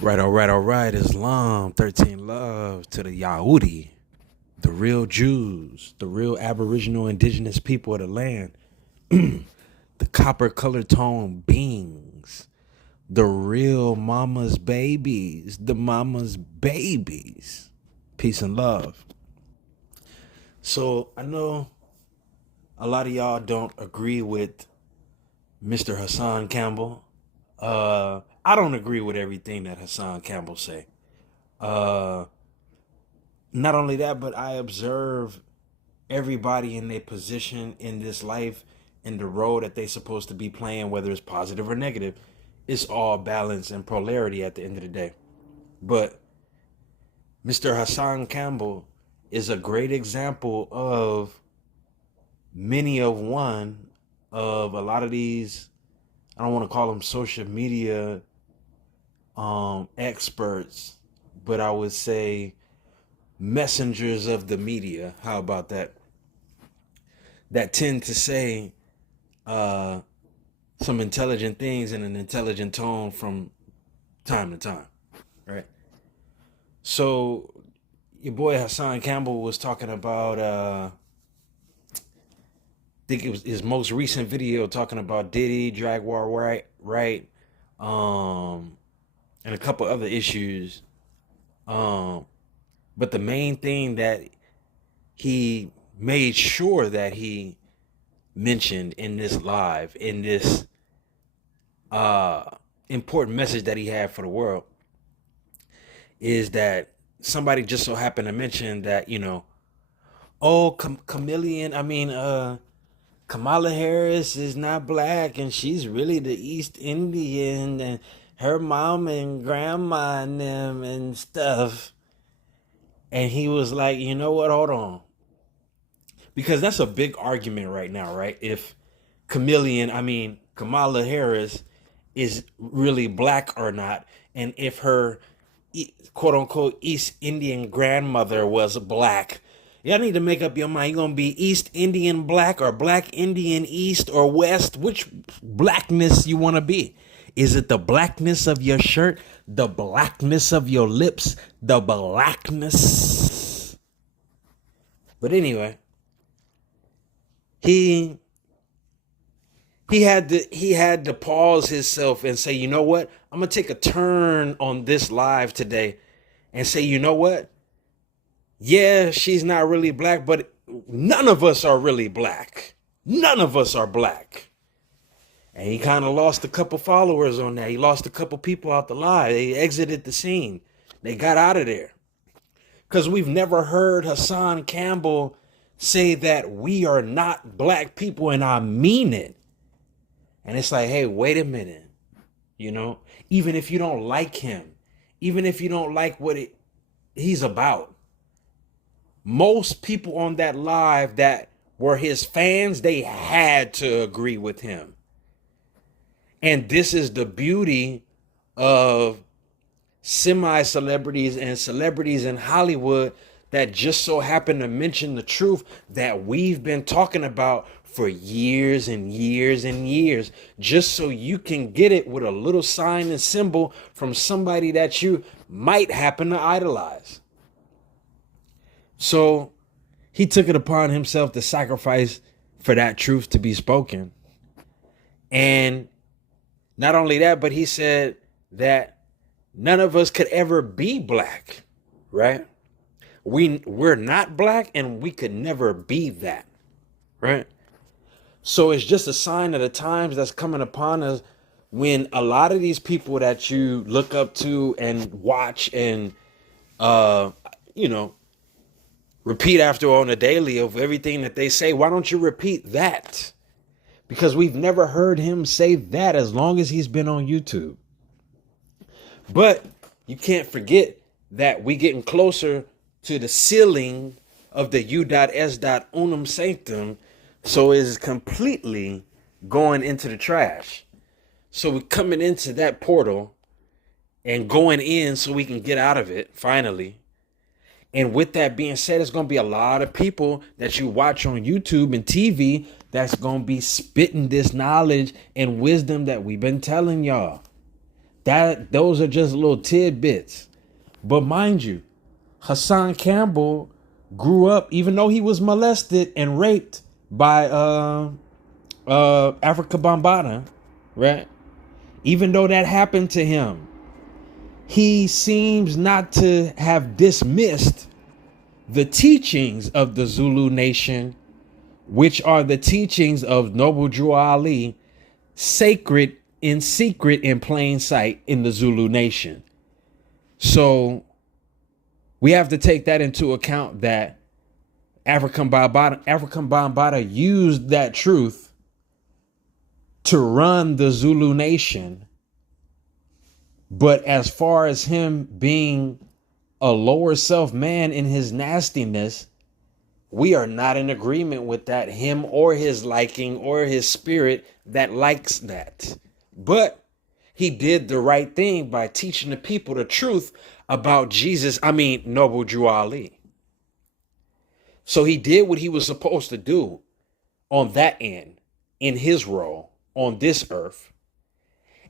Right, all right, all right. Islam, 13 love to the Yahudi, the real Jews, the real Aboriginal indigenous people of the land, the copper colored tone beings, the real mama's babies, the mama's babies. Peace and love. So I know a lot of y'all don't agree with Mr. Hassan Campbell. I don't agree with everything that Hassan Campbell say. Uh, Not only that, but I observe everybody in their position in this life and the role that they supposed to be playing, whether it's positive or negative. It's all balance and polarity at the end of the day. But Mr. Hassan Campbell is a great example of many of one of a lot of these, I don't want to call them social media experts, but I would say messengers of the media. How about that? That tend to say uh, some intelligent things in an intelligent tone from time to time, right? So your boy Hassan Campbell was talking about, I think it was his most recent video talking about Diddy, Jaguar, right, um, and a couple other issues. Um, but the main thing that he made sure that he mentioned in this live, in this uh important message that he had for the world, is that somebody just so happened to mention that, oh, chameleon, Kamala Harris is not black and she's really the East Indian, and her mom and grandma and them and stuff. And he was like, you know what, hold on, because that's a big argument right now, right? If Kamala Harris is really black or not, and if her quote unquote East Indian grandmother was black. Y'all need to make up your mind. You gonna be East Indian black or black Indian East or West? Which blackness you wanna be? Is it the blackness of your shirt, the blackness of your lips, the blackness? But anyway, he he had to pause himself and say, you know what? I'm gonna take a turn on this live today and say, you know what? Yeah, she's not really black, but none of us are really black. None of us are black. And he kind of lost a couple followers on that. He lost a couple people out the live. They exited the scene. They got out of there. Because we've never heard Hassan Campbell say that we are not black people, and I mean it. And it's like, hey, wait a minute. Even if you don't like him, even if you don't like what he's about, most people on that live that were his fans, they had to agree with him. And this is the beauty of semi-celebrities and celebrities in Hollywood that just so happen to mention the truth that we've been talking about for years and years and years, just so you can get it with a little sign and symbol from somebody that you might happen to idolize. So he took it upon himself to sacrifice for that truth to be spoken. And not only that, but he said that none of us could ever be black, right? We're not black and we could never be that, right? So it's just a sign of the times that's coming upon us, when a lot of these people that you look up to and watch and, repeat after on a daily of everything that they say, why don't you repeat that? Because we've never heard him say that as long as he's been on YouTube. But you can't forget that we getting closer to the ceiling of the U.S. Unum Sanctum, so it's completely going into the trash. So we're coming into that portal and going in so we can get out of it finally. And with that being said, it's going to be a lot of people that you watch on YouTube and TV that's going to be spitting this knowledge and wisdom that we've been telling y'all. Those are just little tidbits. But mind you, Hassan Campbell grew up, even though he was molested and raped by Africa Bambaataa, right? Even though that happened to him, he seems not to have dismissed the teachings of the Zulu nation, which are the teachings of Noble Drew Ali, sacred in secret in plain sight in the Zulu nation. So we have to take that into account, that African Bambaataa used that truth to run the Zulu nation. But as far as him being a lower self man in his nastiness, we are not in agreement with that, him or his liking or his spirit that likes that. But he did the right thing by teaching the people the truth about Noble Drew Ali. So he did what he was supposed to do on that end, in his role on this earth.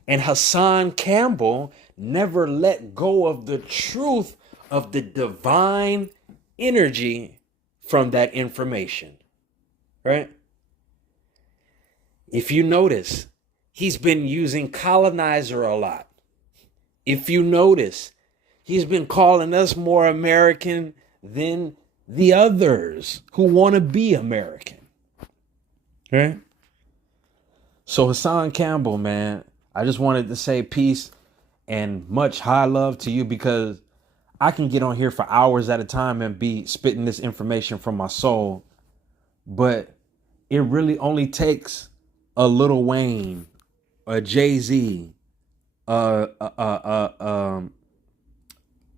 And Hassan Campbell never let go of the truth of the divine energy from that information, right? If you notice, he's been using colonizer a lot. If you notice, he's been calling us more American than the others who want to be American, right? So Hassan Campbell, man, I just wanted to say peace and much high love to you, because I can get on here for hours at a time and be spitting this information from my soul. But it really only takes a Lil Wayne, a Jay-Z,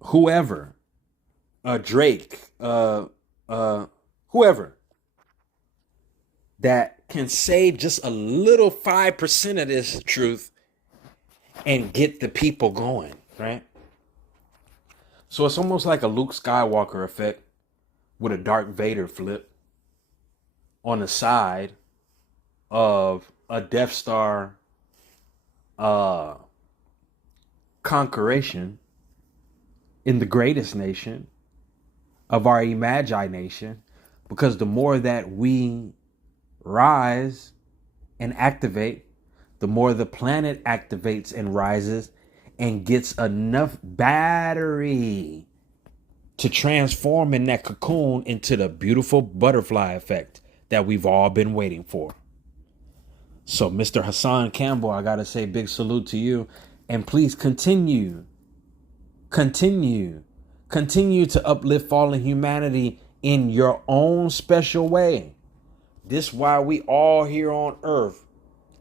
whoever, a Drake, whoever, that can say just a little 5% of this truth and get the people going, right? So it's almost like a Luke Skywalker effect with a Darth Vader flip on the side of a Death Star conqueration in the greatest nation of our imagination, because the more that we rise and activate, the more the planet activates and rises and gets enough battery to transform in that cocoon into the beautiful butterfly effect that we've all been waiting for. So Mr. Hassan Campbell, I gotta say big salute to you, and please continue to uplift fallen humanity in your own special way. This is why we all here on earth,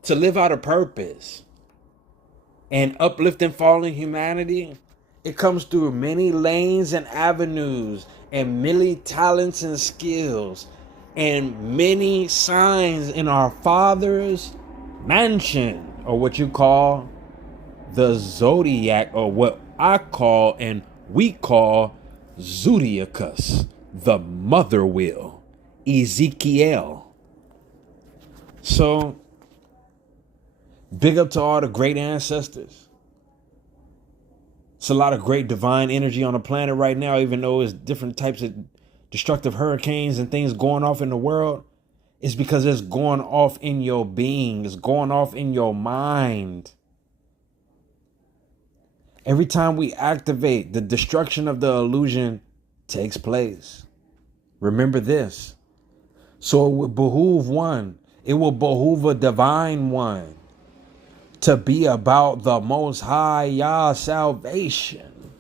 to live out a purpose. And uplifting fallen humanity, it comes through many lanes and avenues and many talents and skills and many signs in our Father's mansion, or what you call the zodiac, or what I call and we call Zodiacus, the mother wheel, Ezekiel. So big up to all the great ancestors. It's a lot of great divine energy on the planet right now, even though it's different types of destructive hurricanes and things going off in the world. It's because it's going off in your being. It's going off in your mind. Every time we activate, the destruction of the illusion takes place. Remember this. So it would behoove one. It will behoove a divine one to be about the Most High Yah salvation,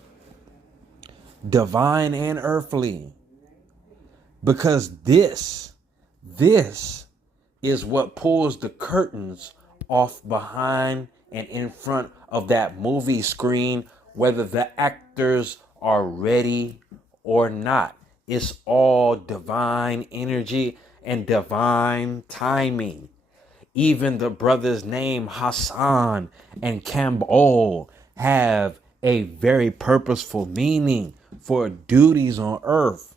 divine and earthly, because this is what pulls the curtains off behind and in front of that movie screen, whether the actors are ready or not. It's all divine energy and divine timing. Even the brothers named Hassan and Campbell have a very purposeful meaning for duties on earth.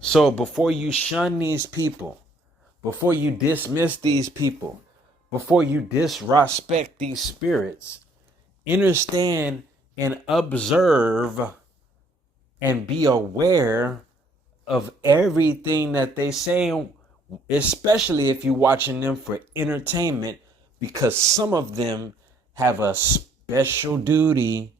So before you shun these people, before you dismiss these people, before you disrespect these spirits, understand and observe and be aware of everything that they say, especially if you're watching them for entertainment, because some of them have a special duty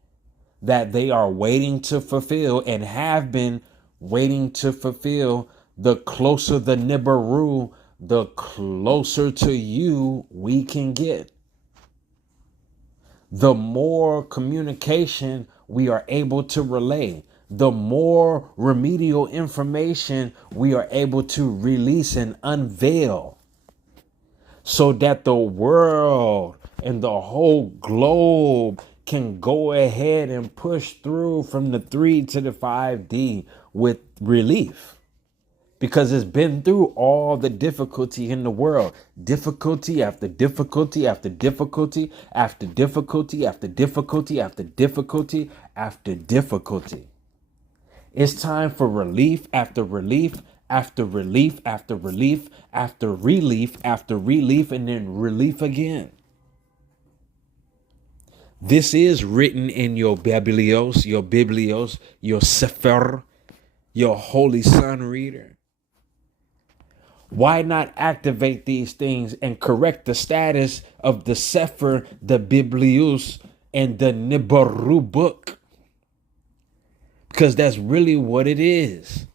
that they are waiting to fulfill and have been waiting to fulfill. The closer the Nibiru, the closer to you we can get. The more communication we are able to relay, the more remedial information we are able to release and unveil, so that the world and the whole globe can go ahead and push through from the 3 to the 5D with relief. Because it's been through all the difficulty in the world. Difficulty after difficulty after difficulty after difficulty after difficulty after difficulty after difficulty. It's time for relief after relief after relief after relief after relief after relief, and then relief again. This is written in your biblios, your sefer, your holy sun reader. Why not activate these things and correct the status of the sefer, the biblios, and the Nibiru book? Because that's really what it is.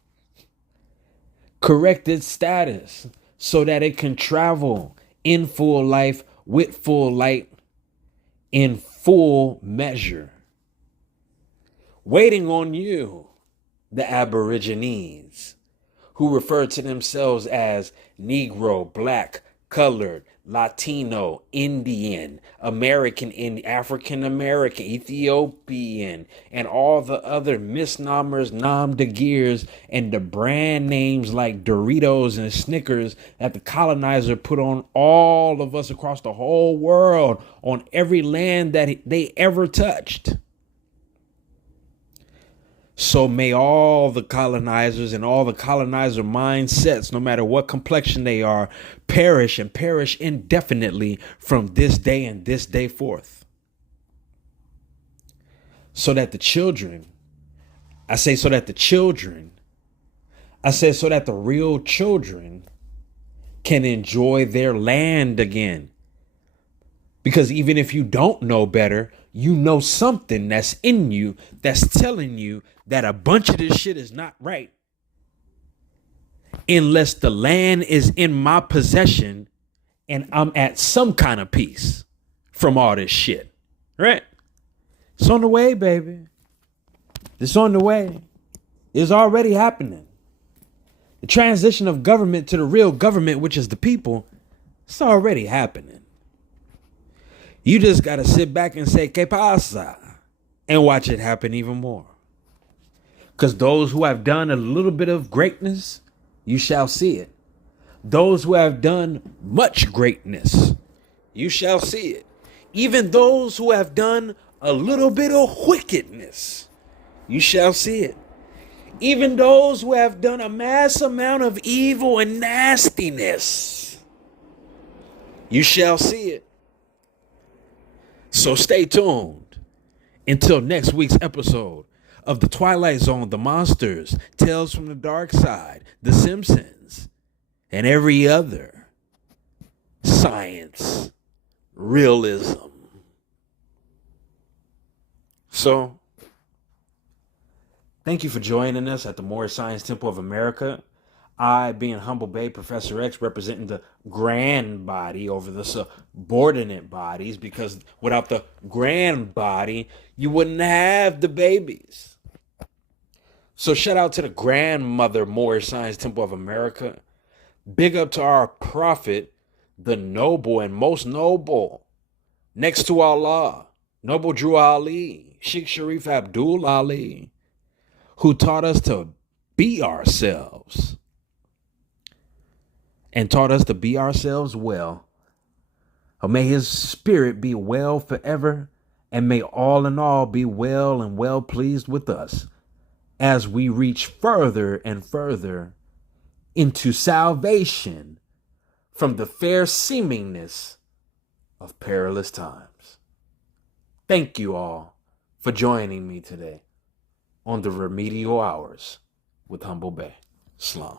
Correct its status so that it can travel in full life, with full light, in full measure. Waiting on you, the Aborigines, who refer to themselves as Negro, Black, Colored, Latino, Indian, American, African American, Ethiopian, and all the other misnomers, nom de gears, and the brand names like Doritos and Snickers that the colonizer put on all of us across the whole world, on every land that they ever touched. So may all the colonizers and all the colonizer mindsets, no matter what complexion they are, perish and perish indefinitely from this day and this day forth. So that the children, so that the real children can enjoy their land again. Because even if you don't know better, you know something that's in you that's telling you that a bunch of this shit is not right. Unless the land is in my possession and I'm at some kind of peace from all this shit. Right? It's on the way, baby. It's on the way. It's already happening. The transition of government to the real government, which is the people, it's already happening. You just got to sit back and say, ¿Qué pasa? And watch it happen even more. Because those who have done a little bit of greatness, you shall see it. Those who have done much greatness, you shall see it. Even those who have done a little bit of wickedness, you shall see it. Even those who have done a mass amount of evil and nastiness, you shall see it. So stay tuned until next week's episode of The Twilight Zone, The Monsters, Tales from the Dark Side, The Simpsons, and every other science realism. So, thank you for joining us at the Moorish Science Temple of America. I, being Humble Bay Professor X, representing the grand body over the subordinate bodies, because without the grand body, you wouldn't have the babies. So shout out to the grandmother Moorish Science Temple of America. Big up to our prophet, the noble and most noble, next to Allah, Noble Drew Ali, Sheikh Sharif Abdul Ali, who taught us to be ourselves. And taught us to be ourselves well. Or may his spirit be well forever, and may all in all be well and well pleased with us as we reach further and further into salvation from the fair seemingness of perilous times. Thank you all for joining me today on the Remedial Hours with Humble Bay. Slum.